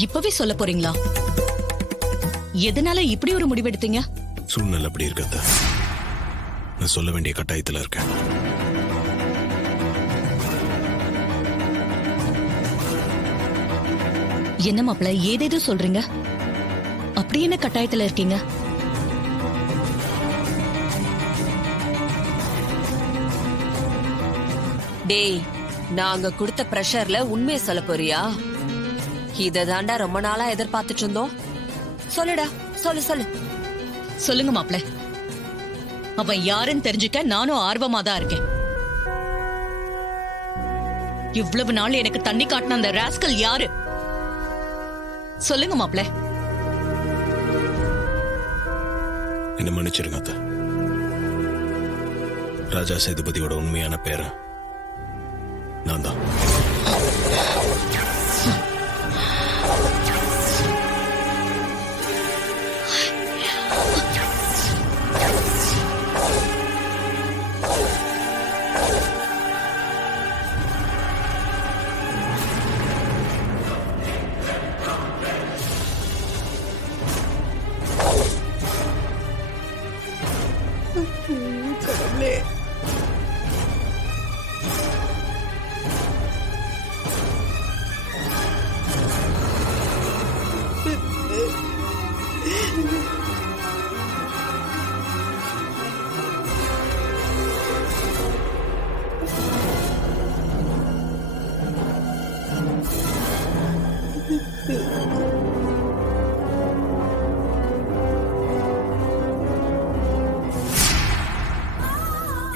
இப்பவே சொல்ல போறீங்களா? எதனால இப்படி ஒரு முடிவெடுத்தீங்க? சூழ்நிலை அப்படி இருக்கத்த நான் சொல்ல வேண்டிய கட்டாயத்துல இருக்கேன். என்ன மாப்பிள ஏதேதோ சொல்றீங்க? அப்படி என்ன கட்டாயத்துல இருக்கீங்க? டேய், நாங்க கொடுத்த பிரஷர்ல உண்மையை சொல்ல போறியா? இத தாண்டா ரொம்ப நாளா எதிர்பார்த்துட்டு இருந்தோம். சொல்லுடா, சொல்லு சொல்லு. சொல்லுங்க மாப்பிள. அவன் யாருன்னு தெரிஞ்சுக்க நானும் ஆர்வமா தான் இருக்கேன். இவ்வளவு நாள் எனக்கு தண்ணி காட்டின அந்த ராஸ்கல் யாரு? சொல்லுங்க மாப்பிள. என்ன மன்னிச்சிருங்க அத்த. ராஜா சேதுபதியோட உண்மையான பேரை நான் தான்.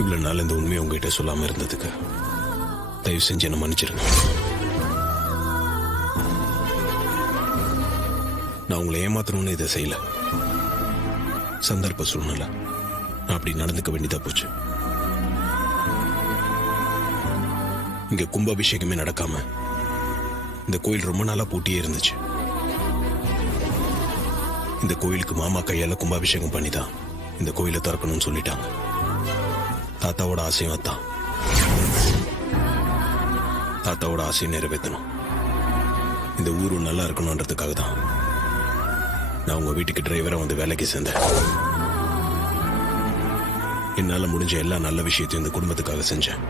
இவ்வளவு நாள் இந்த உண்மையை உங்ககிட்ட சொல்லாம இருந்ததுக்கு தயவு செஞ்சு என்ன மன்னிச்சிருங்க. நான் உங்களை ஏமாத்தணும்னு இதை செய்யல. சந்தர்ப்ப சூழ்நிலை நான் அப்படி நடந்துக்க வேண்டியதா போச்சு. இங்க கும்பாபிஷேகமே நடக்காம இந்த கோயில் ரொம்ப நாளா பூட்டியே இருந்துச்சு. இந்த கோயிலுக்கு மாமா கையால கும்பாபிஷேகம் பண்ணிதான் இந்த கோயிலை திறக்கணும்னு சொல்லிட்டாங்க. தாத்தாவோட ஆசையும் அதான். தாத்தாவோட ஆசையை நிறைவேற்றணும். இந்த ஊரும் நல்லா இருக்கணும்ன்றதுக்காக தான் நான் உங்க வீட்டுக்கு டிரைவரா வந்து வேலைக்கு சேர்ந்தேன். என்னால முடிஞ்ச எல்லா நல்ல விஷயத்தையும் இந்த குடும்பத்துக்காக செஞ்சேன்.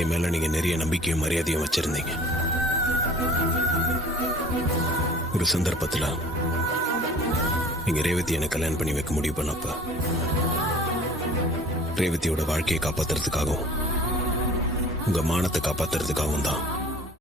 என் மேல நீங்க நிறைய நம்பிக்கையும் மரியாதையும் வச்சிருந்தீங்க. ஒரு சந்தர்ப்பத்துல நீங்க ரேவதி என்ன கல்யாணம் பண்ணி வைக்க முடிவு பண்ணப்ப ரேவதியோட வாழ்க்கையை காப்பாத்துறதுக்காகவும் உங்க மானத்தை காப்பாத்துறதுக்காகவும் தான்